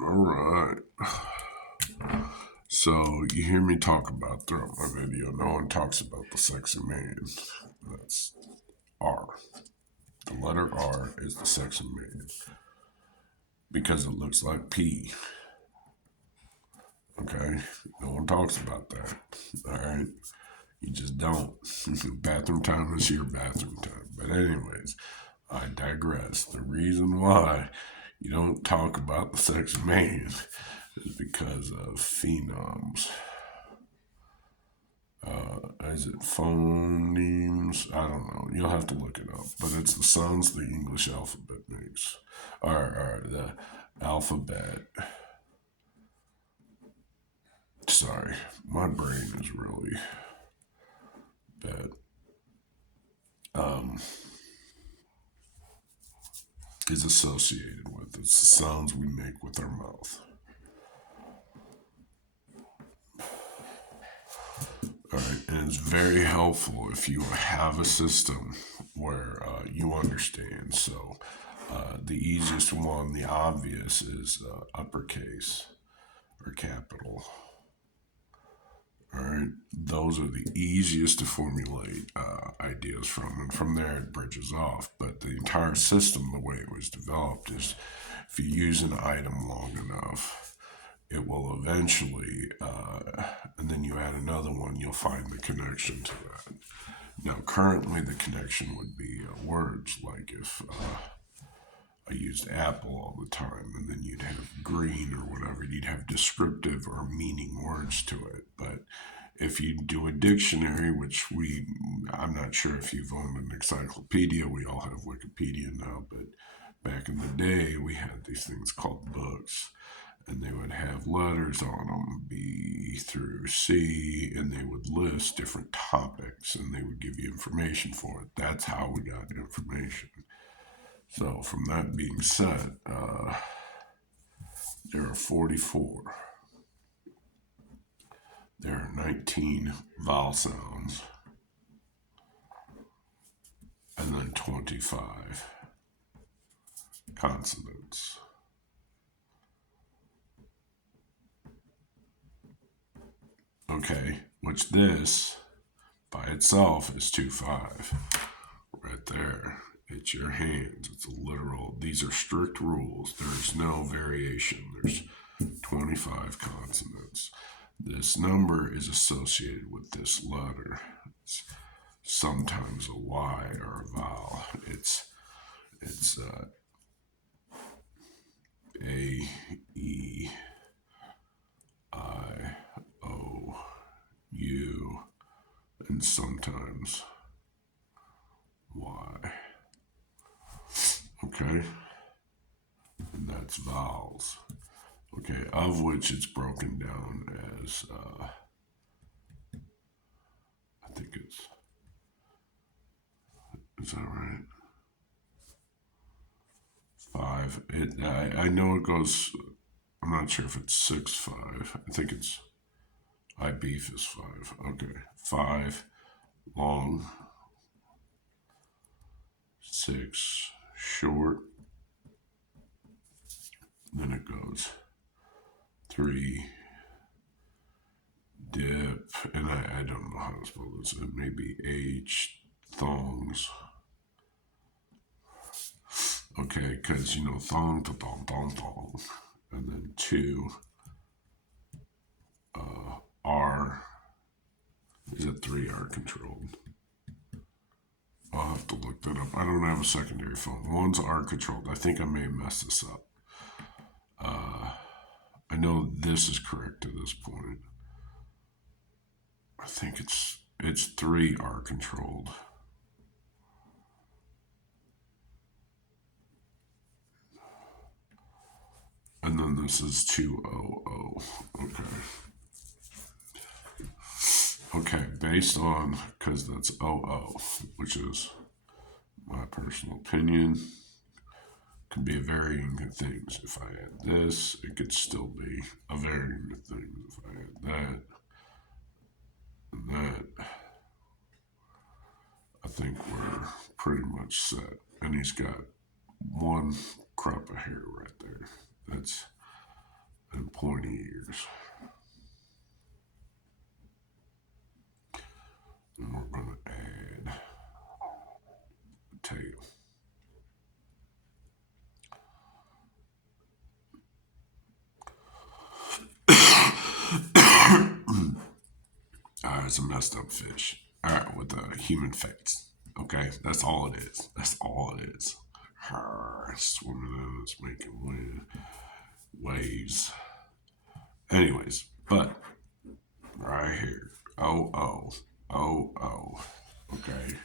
All right. So you hear me talk about throughout my video. No one talks about the sexy man. That's R. The letter R is the sexy man because it looks like P. Okay. No one talks about that. All right. You just don't. Bathroom time is your bathroom time. But anyways, I digress. The reason why you don't talk about the sexy man is because of phenoms. Is it phonemes? I don't know. You'll have to look it up. But it's the sounds the English alphabet makes. Or the alphabet. Sorry, my brain is really bad. Um, is associated with. It's the sounds we make with our mouth. All right, and it's very helpful if you have a system where you understand. So, the easiest one, the obvious, is uppercase or capital. All right, those are the easiest to formulate ideas from, and from there it bridges off. But the entire system, the way it was developed, is if you use an item long enough, it will eventually, and then you add another one, you'll find the connection to that. Now, currently, the connection would be words, like if I used apple all the time, and then you'd have green or whatever, you'd have descriptive or meaning words to it. But if you do a dictionary, which I'm not sure if you've owned an encyclopedia, we all have Wikipedia now, but back in the day, we had these things called books, and they would have letters on them, B through C, and they would list different topics, and they would give you information for it. That's how we got information. So, from that being said, there are 44. There are 19 vowel sounds, and then 25 consonants. Okay, which this by itself is 2-5. Right there. It's your hands. It's a literal. These are strict rules. There's no variation. There's 25 consonants. This number is associated with this letter. It's sometimes a Y or a vowel. It's A, E, I, O, U, and sometimes Y. Okay? And that's vowels. Okay, of which it's broken down as, I think is that right? 5. I know it goes, I'm not sure if it's 6-5. I think it's, I beef is 5. Okay, 5, long, 6, short, then it goes 3, dip, and I don't know how to spell this. It may be H, thongs. Okay, because thong to thong, thong, thong. And then 2, R. Is it 3 R controlled? I'll have to look that up. I don't have a secondary phone. One's R controlled. I think I may have messed this up. I know this is correct to this point. I think it's 3 R controlled. And then this is 2-0-0. Okay. Okay, based on, because that's 00, which is my personal opinion, could be a varying of things. If I add this, it could still be a varying of things. If I add that and that, I think we're pretty much set. And he's got one crop of hair right there. That's pointy ears. And we're going to add the tail. It's a messed up fish. All right, with a human face. Okay, that's all it is. That's all it is. Swimming in, it's making waves. Anyways, but right here. Oh. Okay.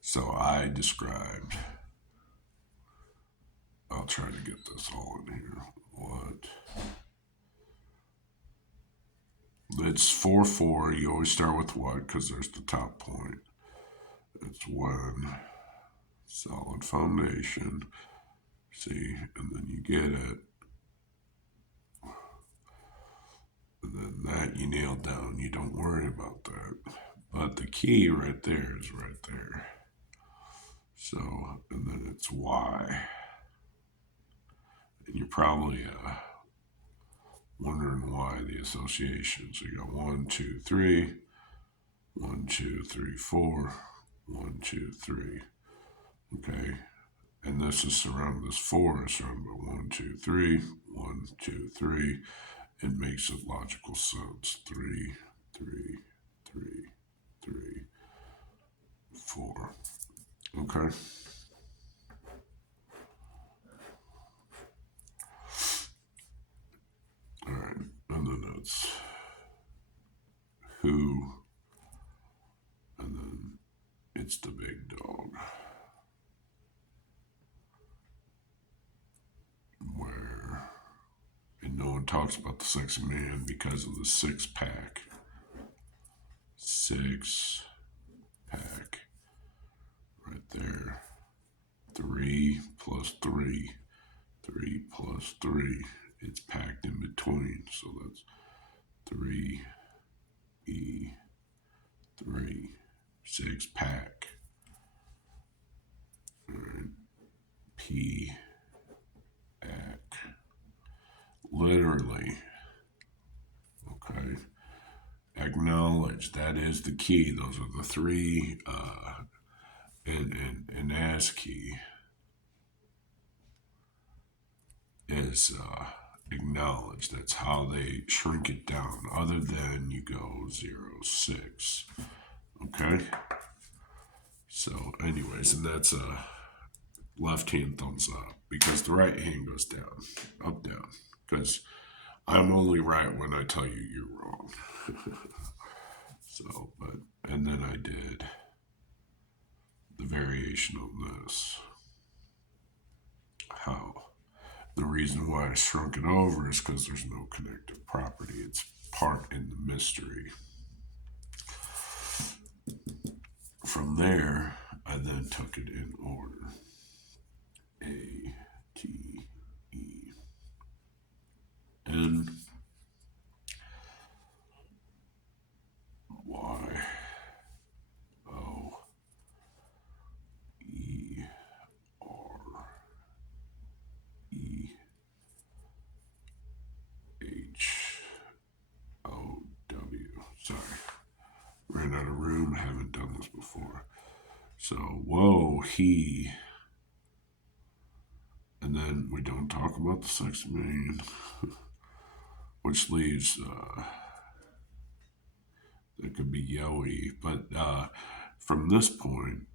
So I described, I'll try to get this all in here. What? It's 4-4. You always start with what? Because there's the top point. It's one solid foundation. See, and then you get it. And then that you nail down. You don't worry about that. But the key right there is right there. So, and then it's Y. And you're probably wondering why the association. So you got 1, 2, 3, 1, 2, 3, 4, 1, 2, 3. Okay. And this is surrounded, this 4 is surrounded by 1, 2, 3, 1, 2, 3. It makes a logical sense. 3, 3, 3, 3, 4. Okay. All right. And then it's who, and then it's the big dog. Where, and no one talks about the sexy man because of the 6-pack. 6-pack. Right there. 3 plus 3. 3 plus 3. It's packed in between. So that's 3 E 3. 6-pack. Alright. P ack. Literally. Okay. Acknowledge. That is the key. Those are the three in ASCII is acknowledge. That's how they shrink it down. Other than you go 0, 6. Okay. So, anyways, and that's a left hand thumbs up because the right hand goes down, up, down. Because I'm only right when I tell you you're wrong. So, but, and then I did the variation on this. How? The reason why I shrunk it over is because there's no connective property. It's part in the mystery. From there, I then took it in order. A, T, E, N, Y, O, E, R, E, H, O, W. Sorry. Ran out of room. Haven't done this before. So, whoa, he. And then we don't talk about the 6 million, which leaves, it could be Yowie. But from this point,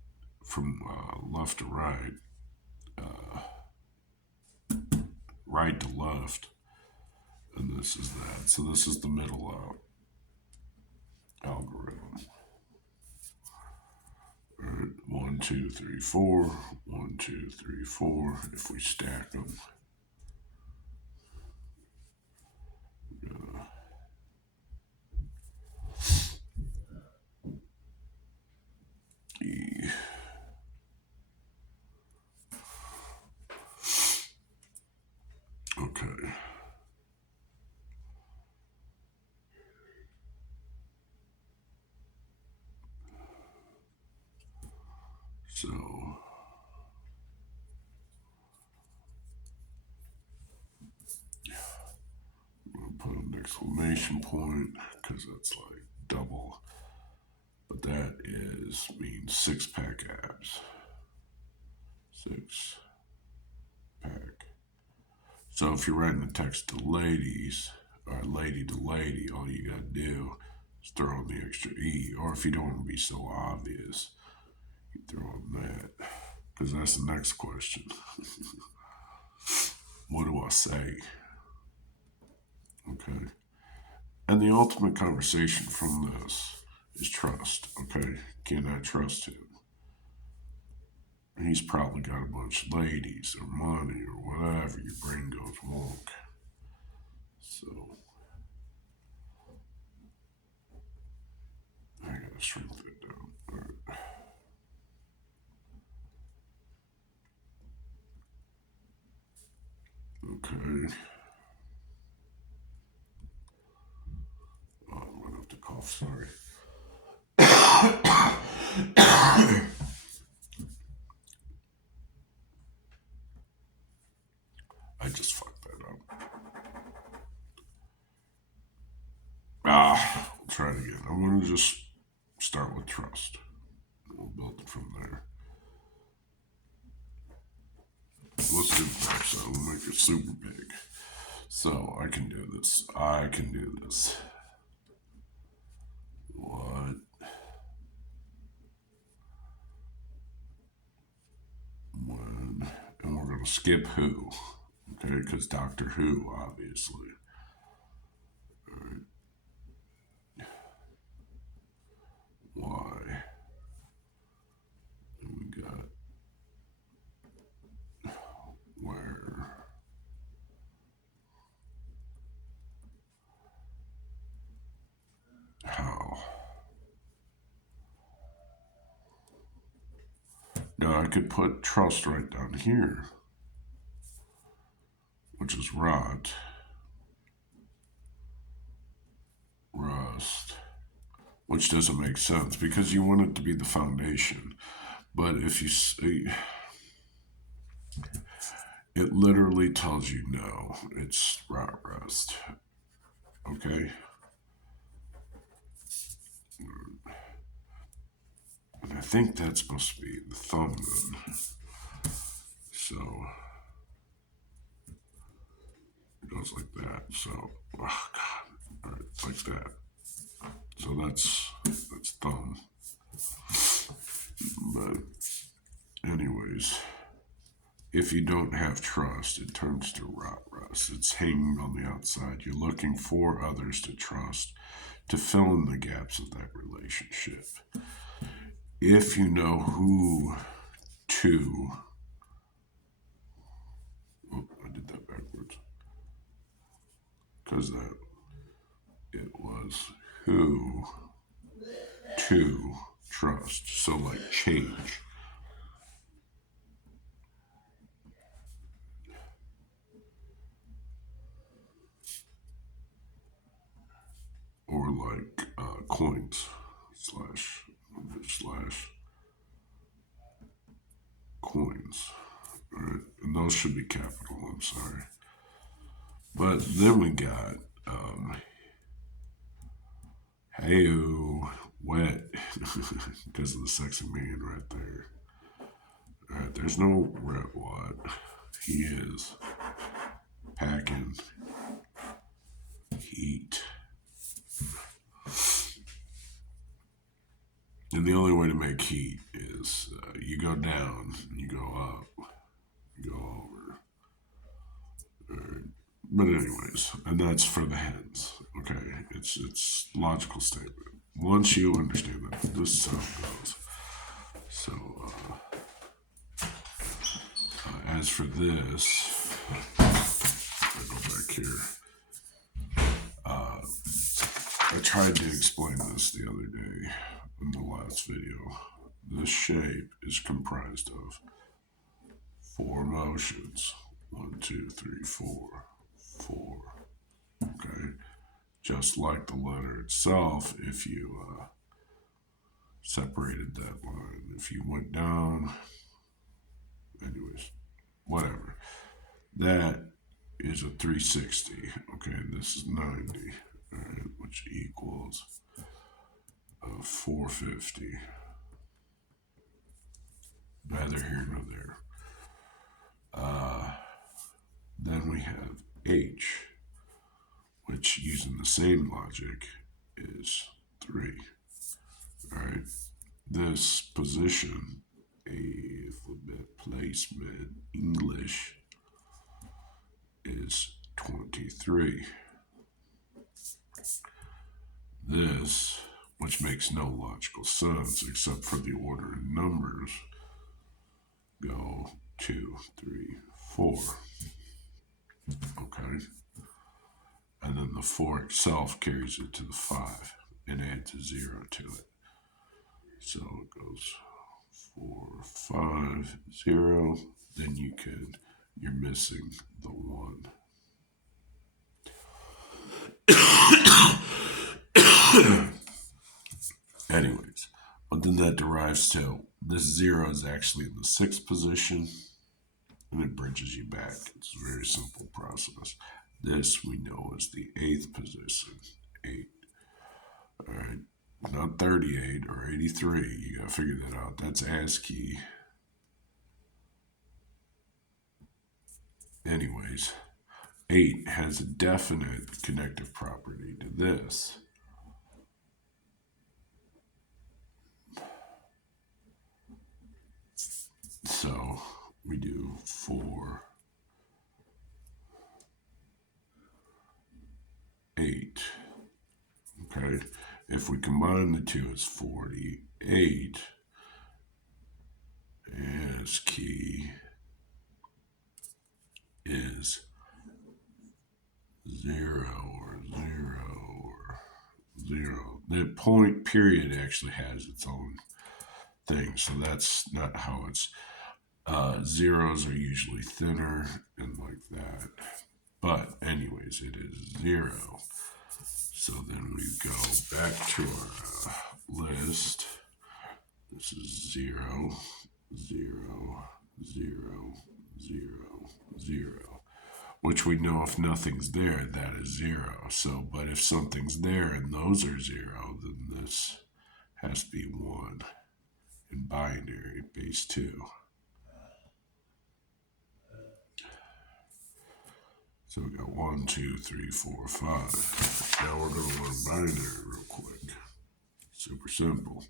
from left to right, right to left, and this is that. So this is the middle algorithm. All right, 1, 2, 3, 4. 1, 2, 3, 4. If we stack them, E. Okay. So exclamation point because that's like double. But that means 6-pack abs. 6-pack. So if you're writing a text to ladies, or lady to lady, all you gotta do is throw in the extra E. Or if you don't want to be so obvious, you throw in that. Because that's the next question. What do I say? Okay. And the ultimate conversation from this is trust. Okay. Can I trust him? He's probably got a bunch of ladies or money or whatever. Your brain goes wonk. So I gotta shrink that down. All right. Okay. Oh, I'm gonna have to cough. Sorry. I just fucked that up. We'll try it again. I'm gonna just start with trust. We'll build it from there. Let's do that. So we'll make it super big. So I can do this. I can do this. What? When? And we're gonna skip who. Okay, because Doctor Who, obviously. Alright. Why? And we got where? How? Now I could put trust right down here, which is rot, rust, which doesn't make sense because you want it to be the foundation. But if you see, it literally tells you no, it's rot, rust. Okay? And I think that's supposed to be the thumb then. So it goes like that. So, oh God. All right, like that. So that's thumb. But anyways, if you don't have trust, it turns to rot rust. It's hanging on the outside. You're looking for others to trust to fill in the gaps of that relationship. If you know who to, I did that backwards because it was who to trust. So like change. Or like coins slash coins. All right, and those should be capital. I'm sorry. But then we got hey wet because of the sexy man right there. All right, there's no red what. He is packing heat. And the only way to make heat is you go down, you go up, you go over. But anyways, and that's for the hens. Okay, it's logical statement. Once you understand that, this is how it goes. So as for this, I go back here. I tried to explain this the other day in the last video. This shape is comprised of 4 motions. 1, 2, 3, 4. 4. Okay. Just like the letter itself, if you separated that line, if you went down, anyways, whatever. That is a 360. Okay, this is 90, all right, which equals 450. Neither here nor there. Then we have H, which using the same logic is 3. All right, this position, alphabet placement, English, is 23. This, which makes no logical sense except for the order in numbers, go 2, 3, 4. Okay. And then the 4 itself carries it to the 5 and adds a 0 to it. So it goes 4, 5, 0. Then you're missing the 1. Anyways, but then that derives to this 0 is actually in the 6th position, and it bridges you back. It's a very simple process. This we know is the 8th position. 8. All right, not 38 or 83. You gotta figure that out. That's ASCII. Anyways, 8 has a definite connective property to this. So we do 4, 8. Okay, if we combine the two, it's 48. ASCII is 0 or 0 or 0. The point period actually has its own thing, so that's not how it's. Zeros are usually thinner and like that. But anyways, it is 0. So then we go back to our list. This is 0, 0, 0, 0, 0. Which we know if nothing's there, that is 0. So, but if something's there and those are 0, then this has to be 1 in binary, base 2. So we got 1, 2, 3, 4, 5. Now we're going to learn binary real quick. Super simple.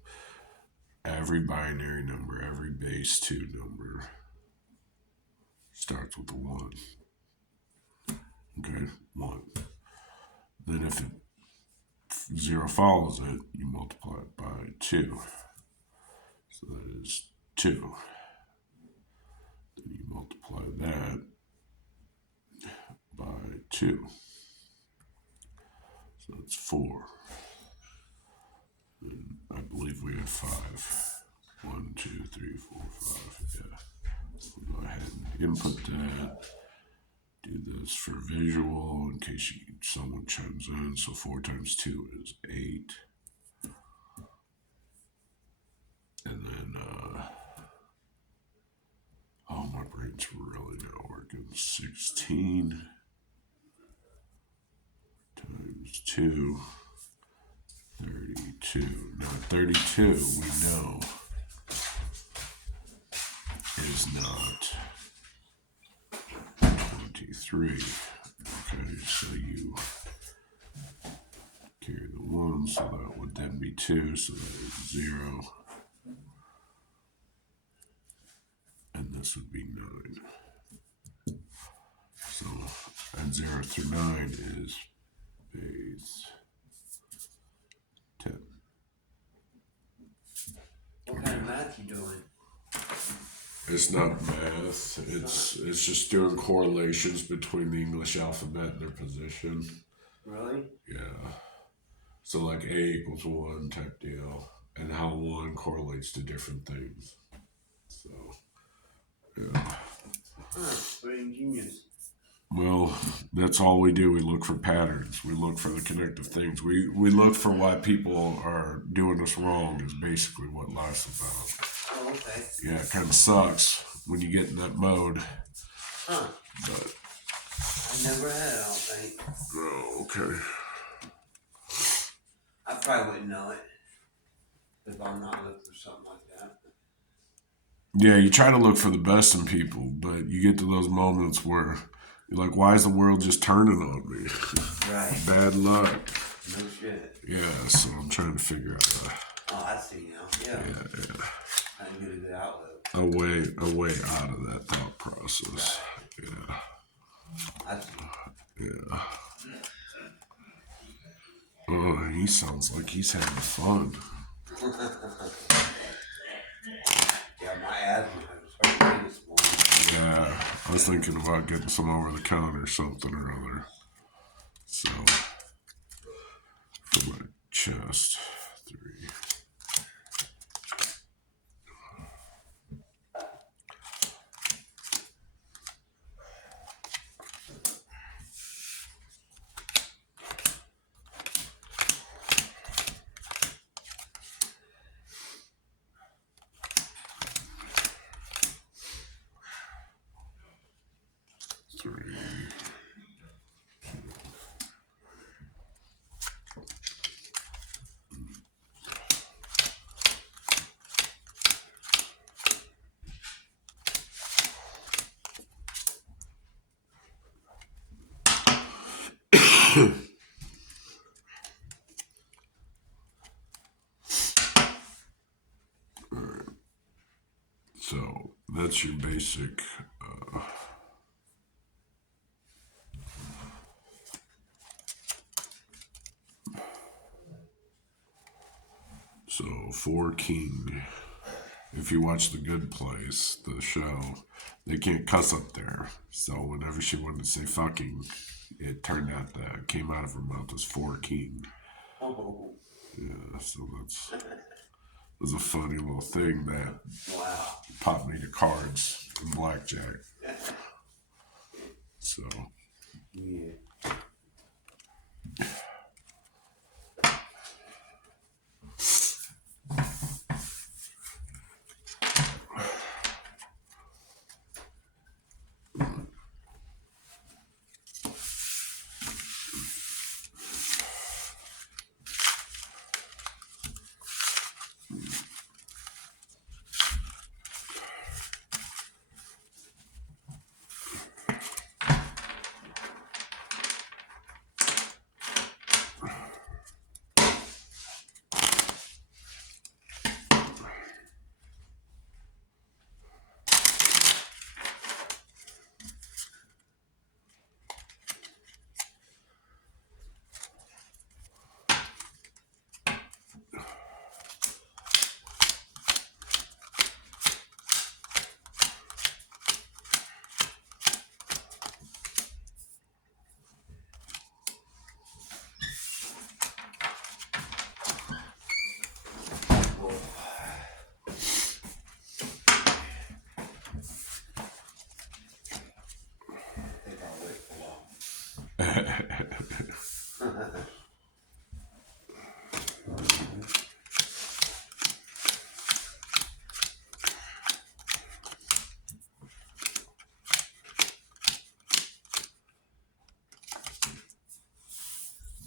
Every binary number, every base 2 number starts with a 1. Okay, 1. Then if 0 follows it, you multiply it by 2. So that is 2. Then you multiply that by 2. So that's 4. And I believe we had 5. 1, 2, 3, 4, 5. Yeah. We'll go ahead and input that. Do this for visual in case someone chimes in. So 4 times 2 is 8. And then, oh, my brain's really not working. 16 times 2, 32. Now 32 we know is not 23. Okay, so you carry the 1, so that would then be 2, so that is 0. And this would be 9. So, and 0 through 9 is base 10. What kind of math you doing? It's not math. It's just doing correlations between the English alphabet and their position. Really? Yeah. So like A equals 1 type deal, and how 1 correlates to different things. So, yeah. Very ingenious. Well, that's all we do. We look for patterns. We look for the connective things. We look for why people are doing us wrong is basically what life's about. Oh, okay. Yeah, it kind of sucks when you get in that mode. Huh. But I never had it, I don't think. Oh, okay. I probably wouldn't know it if I'm not looking for something like that. Yeah, you try to look for the best in people, but you get to those moments where you're like, why is the world just turning on me? Right. Bad luck. No shit. Yeah, so I'm trying to figure out Oh, I see now. Yeah. I can get a good outlook. a way out of that thought process. Right. Yeah, I see. yeah. Oh, he sounds like he's having fun. Yeah, my asthma was hurting this morning. Yeah, I was thinking about getting some over the counter or something or other. So, for my chest, 3. So that's your basic. So 4 king. If you watch The Good Place, the show, they can't cuss up there. So whenever she wanted to say fucking, it turned out that came out of her mouth as 4 king. Oh, Yeah, so that's was a funny little thing that wow. popped me to cards and blackjack. So Yeah.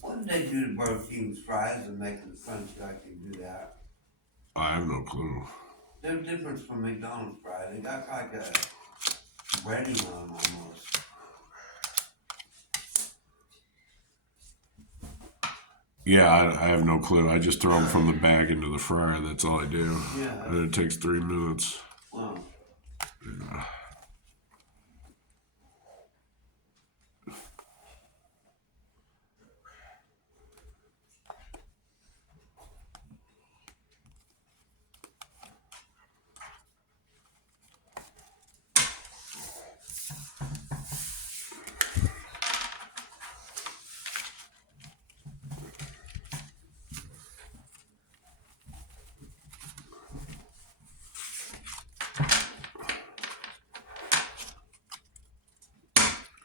What did they do to Burger King's fries and make them crunchy like they do that? I have no clue. They're different from McDonald's fries. They got like a breading on them almost. Yeah, I have no clue. I just throw them from the bag into the fryer. That's all I do. Yeah. And it takes 3 minutes. Wow. Yeah.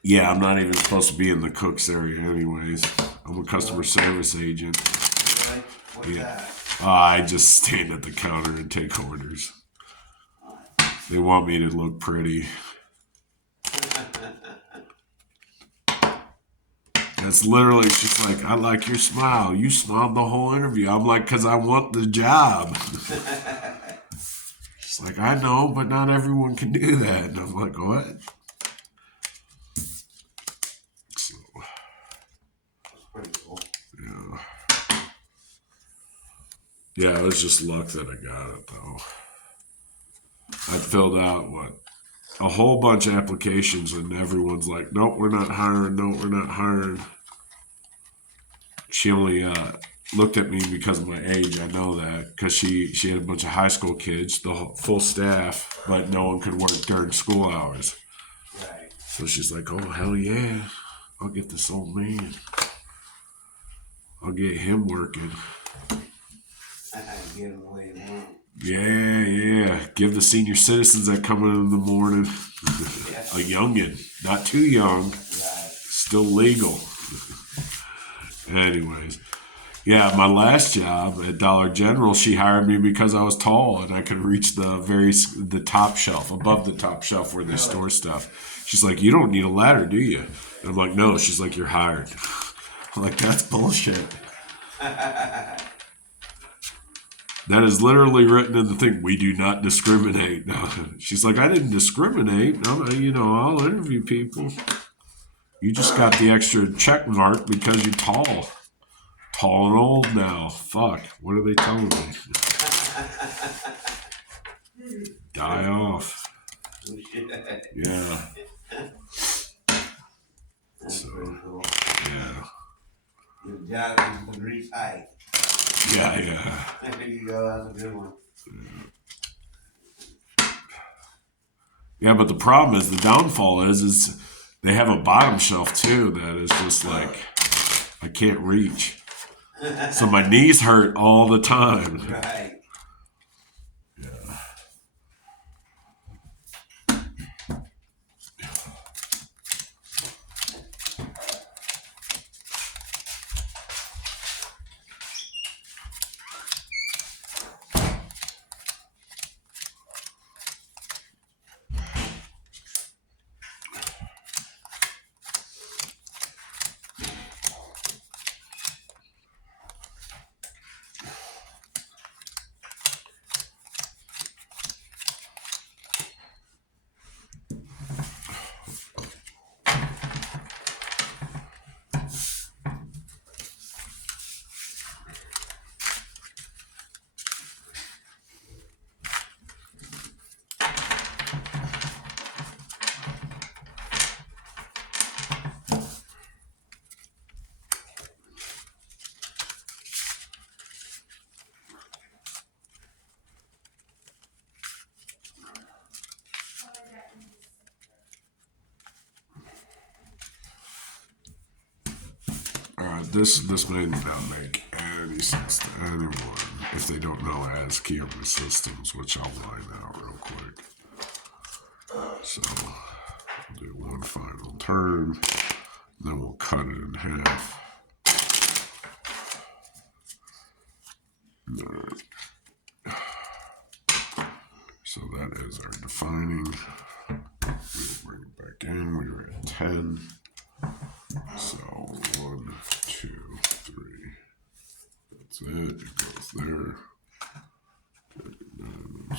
Yeah, I'm not even supposed to be in the cook's area anyways. I'm a customer service agent. Right? What's Yeah. that? I just stand at the counter and take orders. They want me to look pretty. That's literally, she's like, I like your smile. You smiled the whole interview. I'm like, because I want the job. She's like, I know, but not everyone can do that. And I'm like, what? So, Pretty cool. yeah. Yeah, it was just luck that I got it, though. I filled out, a whole bunch of applications, and everyone's like, nope, we're not hiring. No, we're not hiring. She only looked at me because of my age. I know that because she had a bunch of high school kids, the full staff, but no one could work during school hours. Right. So she's like, oh, hell yeah. I'll get this old man. I'll get him working. Get him the way you want. Yeah. Give the senior citizens that come in the morning a youngin'. Not too young. Right. Still legal. Anyways. Yeah, my last job at Dollar General, she hired me because I was tall and I could reach the top shelf, above the top shelf where they store stuff. She's like, you don't need a ladder, do you? And I'm like, no. She's like, you're hired. I'm like, that's bullshit. That is literally written in the thing. We do not discriminate. No. She's like, I didn't discriminate. I'll interview people. You just got the extra check mark because you're tall. Tall and old now. Fuck. What are they telling me? Die off. Yeah. That's So, pretty cool. yeah. Your job is to reach height. Yeah. There you go. That's a good one. Yeah, but the problem is, the downfall is they have a bottom shelf too that is just like, I can't reach. So my knees hurt all the time. Right. Yeah. This may not make any sense to anyone if they don't know as camera systems, which I'll line out real quick. So we'll do one final turn, then we'll cut it in half. Alright. So that is our defining. We'll bring it back in. We were at 10. So 1, 2, 3. That's it. It goes there. And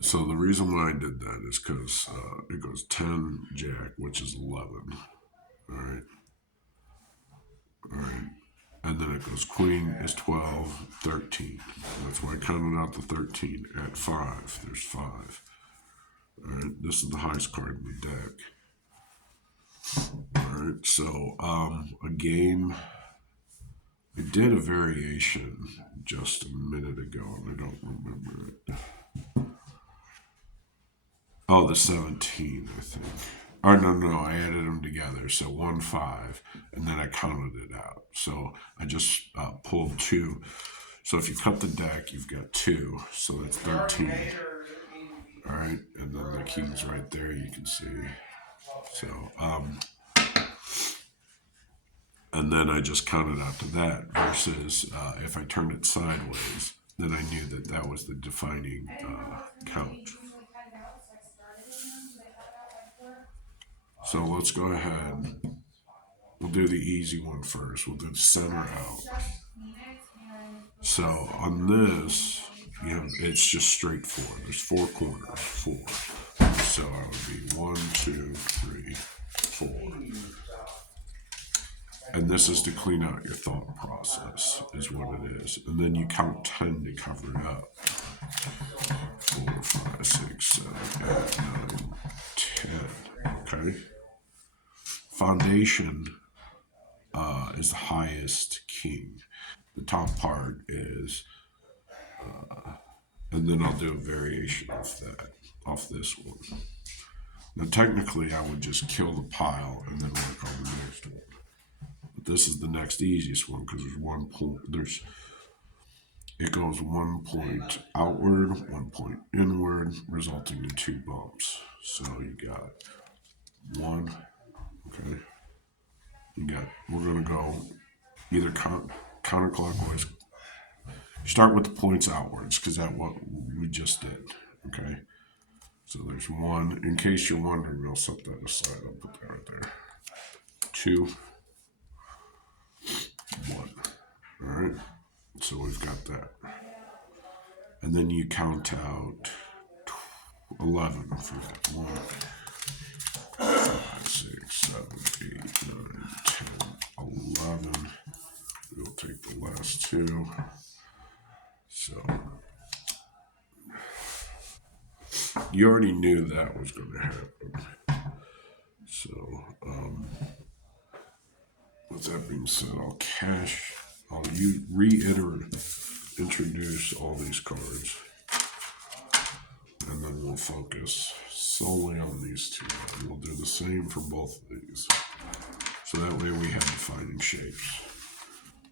so the reason why I did that is because it goes 10 jack, which is 11. All right. And then it goes queen is 12, 13. That's why I counted out the 13 at 5. There's 5. All right. This is the highest card in the deck. All right. So a game. I did a variation just a minute ago, and I don't remember it. Oh, the 17, I think. Or no, I added them together. So 1, 5, and then I counted it out. So I just pulled 2. So if you cut the deck, you've got 2. So that's 13. All right, and then the king's right there. You can see. So And then I just counted out to that versus if I turned it sideways, then I knew that that was the defining count. So let's go ahead. We'll do the easy one first. We'll do the center out. So on this, it's just straight four. There's four corners, four. So I would be 1, 2, 3, 4. And this is to clean out your thought process, is what it is. And then you count 10 to cover it up. 4, 5, 6, 7, 8, 9, 10. Okay. Foundation is the highest king. The top part is, and then I'll do a variation of that, off this one. Now, technically, I would just kill the pile and then work on the next one. But this is the next easiest one because there's 1 point. It goes 1 point outward, 1 point inward, resulting in 2 bumps. So you got 1. Okay. We're gonna go either counterclockwise. Start with the points outwards because that's what we just did. Okay. So there's 1. In case you're wondering, I'll set that aside. I'll put that right there. 2, 1. All right. So we've got that. And then you count out 11 for that. 1, 5, 6, 7, 8, 9, 10, 11. We'll take the last 2. So you already knew that was going to happen. So with that being said, I'll introduce all these cards, and then we'll focus solely on these 2. And we'll do the same for both of these. So that way we have defining shapes.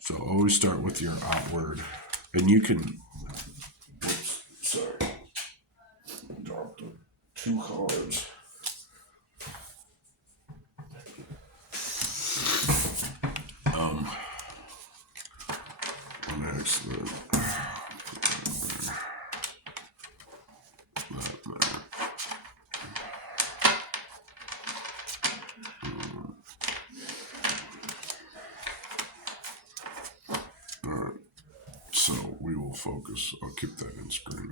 So always start with your outward, and you can, oops, sorry, drop the 2 cards. An accident. Alright, so we will focus. I'll keep that in screen.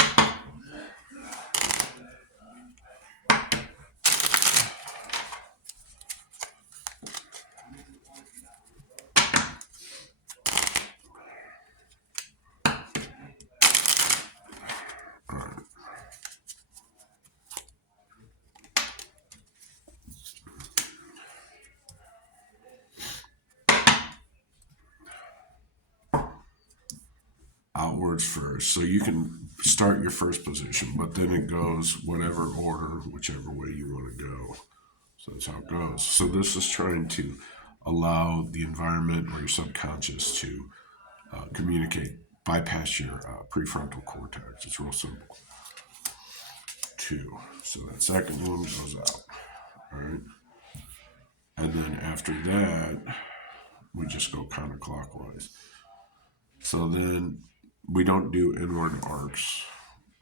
Outwards first. So you can start your first position, but then it goes whatever order, whichever way you want to go. So that's how it goes. So this is trying to allow the environment or your subconscious to communicate, bypass your prefrontal cortex. It's real simple. 2. So that second one goes out. All right. And then after that, we just go counterclockwise. So then we don't do inward arcs.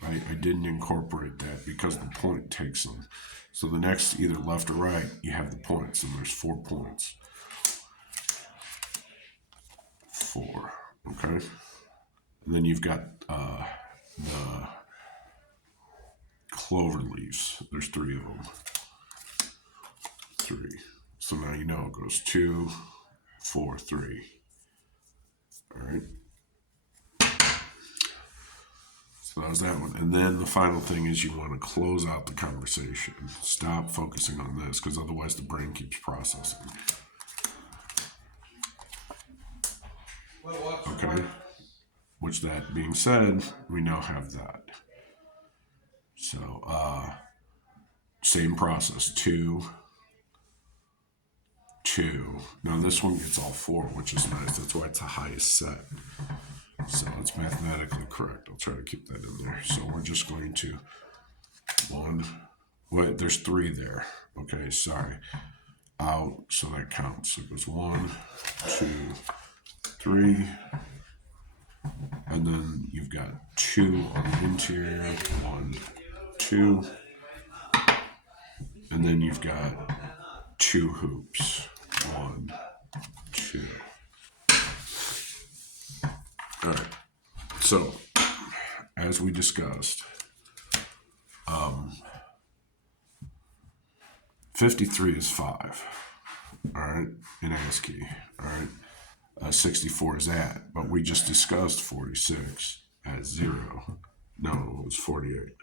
I didn't incorporate that because the point takes them. So the next, either left or right, you have the points, and there's 4 points. 4, okay? And then you've got the clover leaves. There's 3 of them. 3. So now you know it goes 2, 4, 3. All right. So that was that one. And then the final thing is you want to close out the conversation. Stop focusing on this because otherwise the brain keeps processing. Okay. Which, that being said, we now have that. So same process. 2, 2. Now this one gets all 4, which is nice. That's why it's the highest set. So it's mathematically correct. I'll try to keep that in there. So we're just going to 1. Wait, there's 3 there. Okay, sorry. out, so that counts. So it goes 1, 2, 3, and then you've got 2 on the interior, 1, 2, and then you've got 2 hoops, 1, 2. All right. So, as we discussed, 53 is 5. All right, in ASCII. All right, 64 is that, but we just discussed 46 as 0. No, it was 48.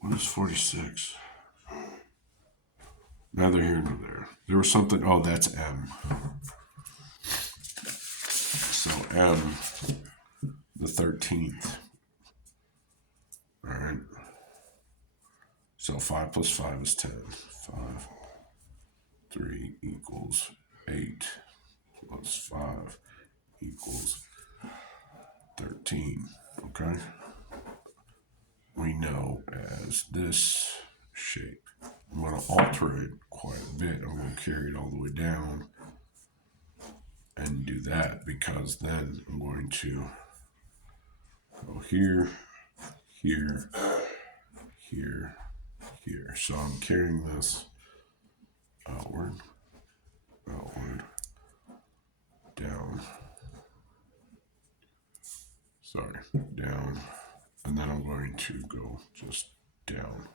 What is 46? Neither here nor there. There was something. Oh, that's M. So M, the 13th. All right. So 5 plus 5 is 10. 5, 3 equals 8 plus 5 equals 13. Okay. We know as this shape. I'm going to alter it quite a bit. I'm going to carry it all the way down and do that, because then I'm going to go here, here, here, here. So I'm carrying this outward, outward, down. Sorry, down. And then I'm going to go just down.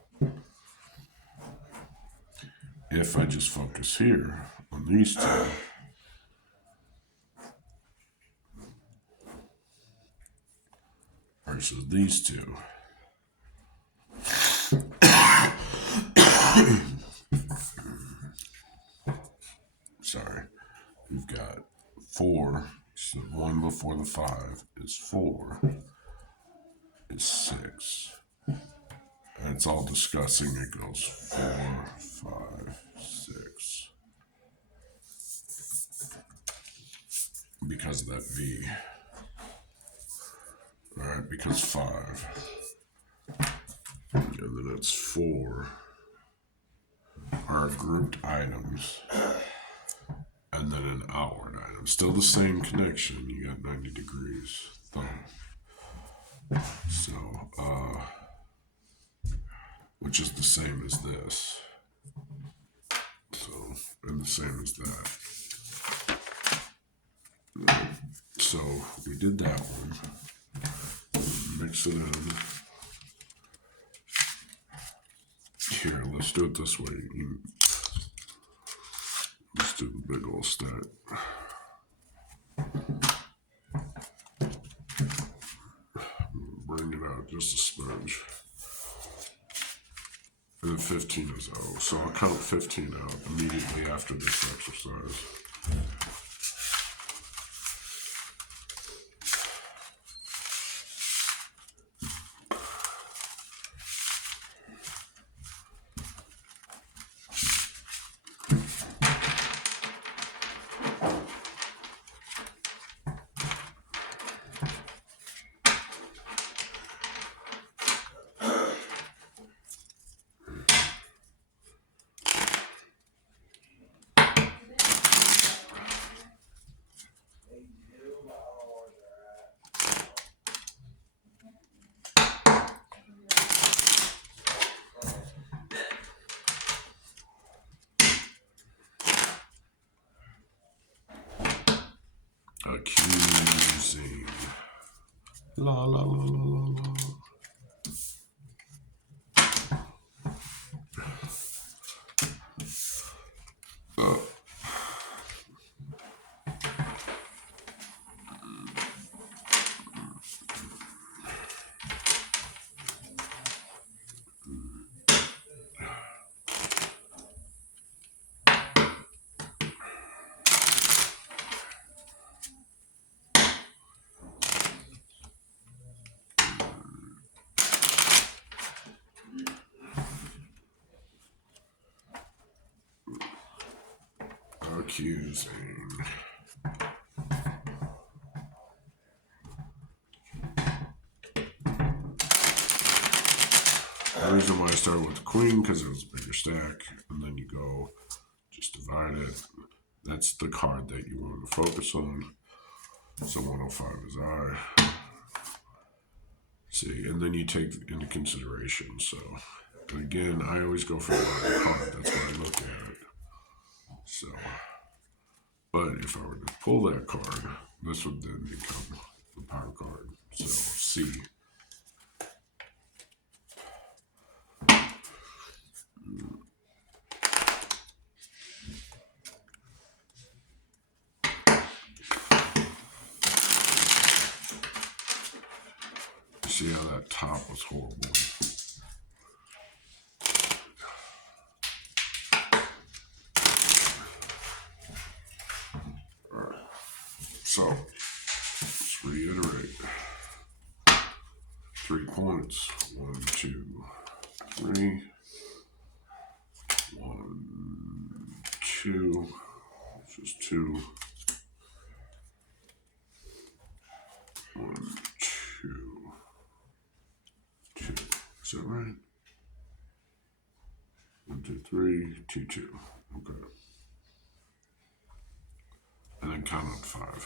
If I just focus here on these two, versus these two, sorry, we've got 4, so 1 before the 5 is 4, is 6. And it's all discussing. It goes 4, 5, 6. Because of that V. Alright, because 5. And then it's 4 are grouped items. And then an outward item. Still the same connection. You got 90 degrees thumb. So, which is the same as this. So, and the same as that. So, we did that one. Mix it in. Here, let's do it this way. Let's do the big old stack. Bring it out just a smidge. And then 15 is out. So I'll count 15 out immediately after this exercise. Accusing. La la la la la la. Accusing. The reason why I started with the queen, because it was a bigger stack, and then you go just divided. That's the card that you want to focus on. So 105 is I. See, and then you take into consideration. So, again, I always go for the card. That's what I look at. So, but if I were to pull that card, this would then become the power card. So, C. See how that top was horrible. Alright. So, let's reiterate. 3 points. 1, 2, 3. 1, 2. Just 2. 1, 2. 2. Is that right? 1, 2, 3, 2, 2. Okay. And then count on 5.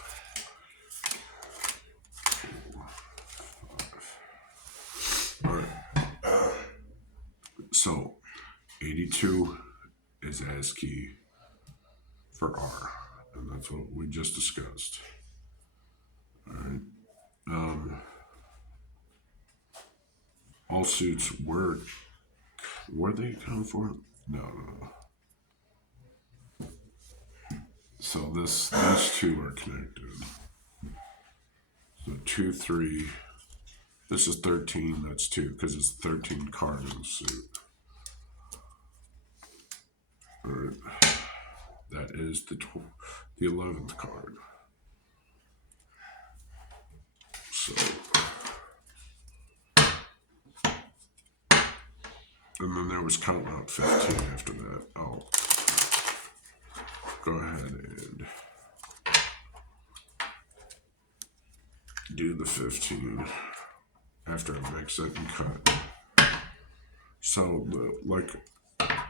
4, 5. All right. So 82 is ASCII for R, and that's what we just discussed. All right. All suits were they accounted for? No. So these two are connected. So 2, 3. This is 13. That's 2 because it's 13 card in the suit. All right. That is the 11th card. So, and then there was counting out 15 after that. I'll go ahead and do the 15 after I mix it and cut. So,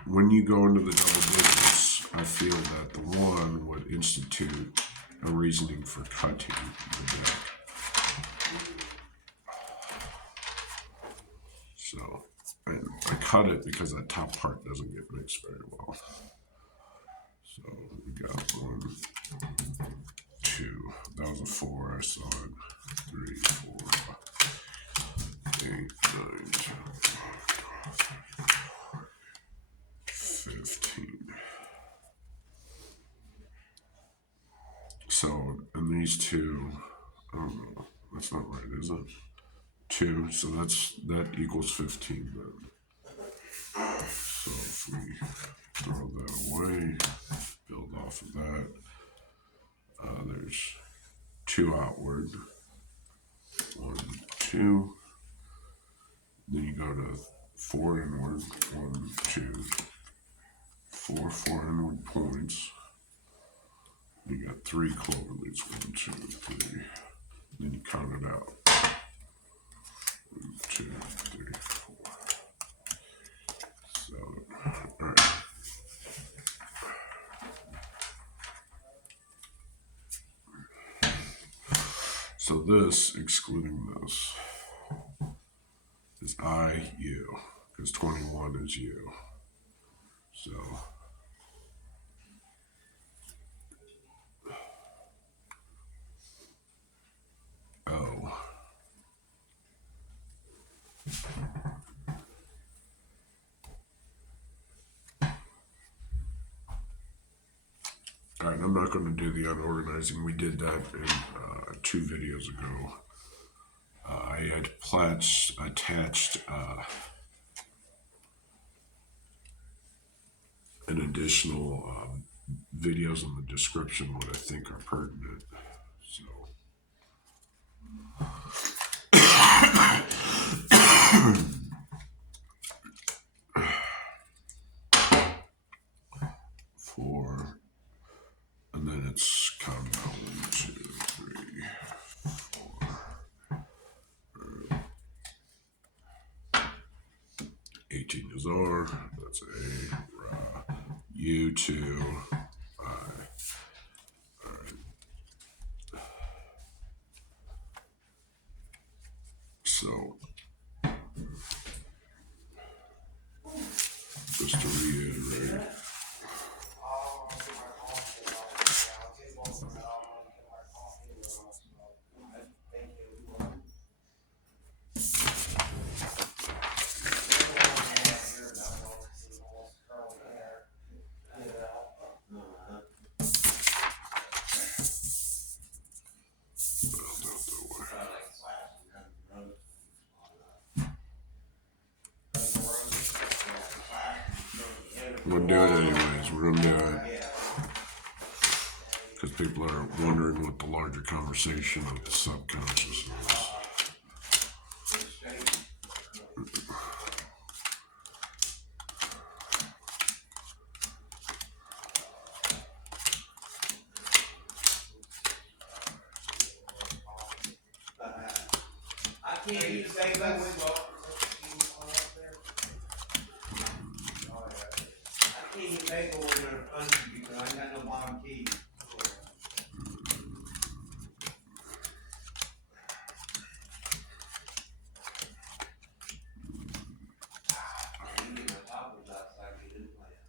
when you go into the double digits, I feel that the 1 would institute a reasoning for cutting the deck. So, I cut it because that top part doesn't get mixed very well. So, we got 1, 2. That was a 4. I saw it. 3, 4, 5, 8, 9, 10, 15. So, and these two, I don't know. That's not right, is it? 2. So that equals 15 then. So if we throw that away, build off of that, there's 2 outward. 1, 2. Then you go to 4 inward. 1, 2, 4 inward points. You got 3 clover leaves. 1, 2, 3. Then you count it out. 1, 2, 3, 4. So, all right. So this, excluding this, is I, U, because 21 is U. So, O. All right, I'm not going to do the unorganizing. We did that in 2 videos ago. I had attached an additional videos in the description what I think are pertinent. So, four, and then it's counting out 1, 2, 3, 4. 18 is R. That's A. U2. So, just to reiterate, we're gonna do it anyways. We're gonna do it because people are wondering what the larger conversation of the subconscious is. I can't use bagel with. I can't use bagel when they're country because I ain't got no bottom teeth. You get my tacos outside, get in plans.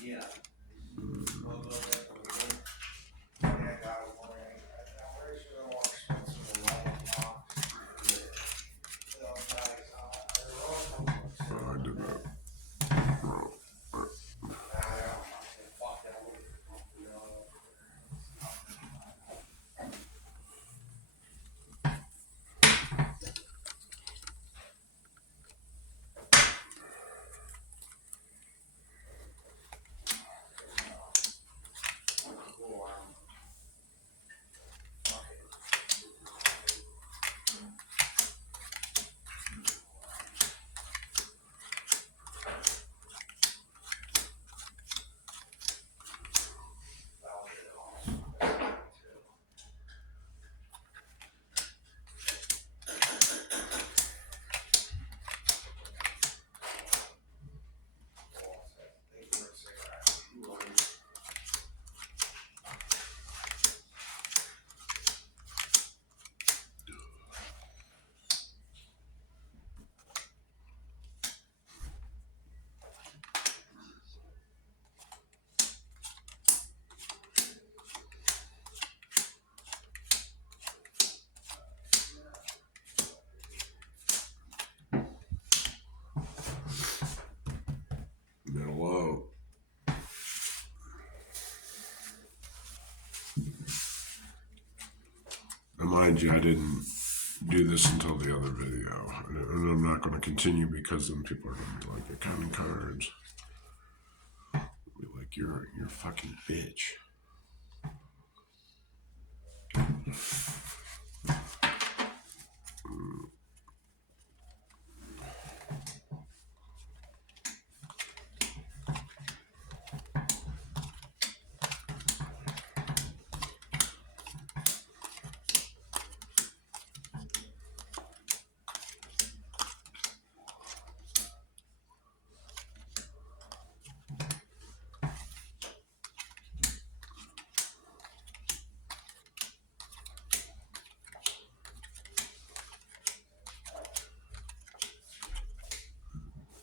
Yeah. I did that. Hello. And mind you, I didn't do this until the other video, and I'm not going to continue because then people are going to be like, "You're counting cards." Be like, "You're a fucking bitch."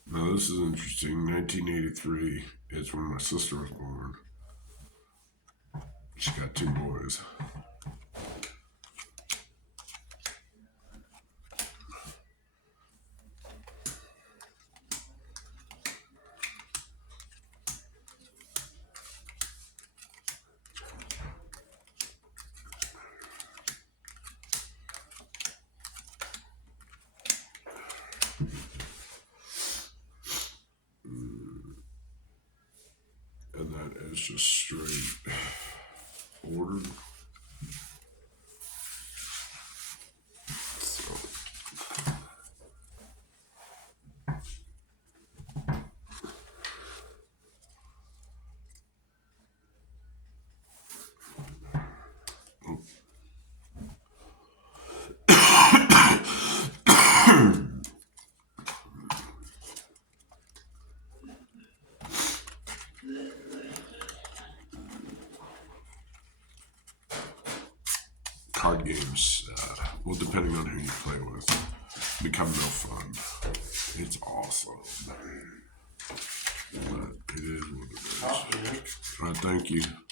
Now this is interesting. 1983 is when my sister was born. She got 2 boys. And that is just straight ordered. So, card games, well, depending on who you play with, become no fun. It's awesome. But it is what it is. Talk to you. Thank you.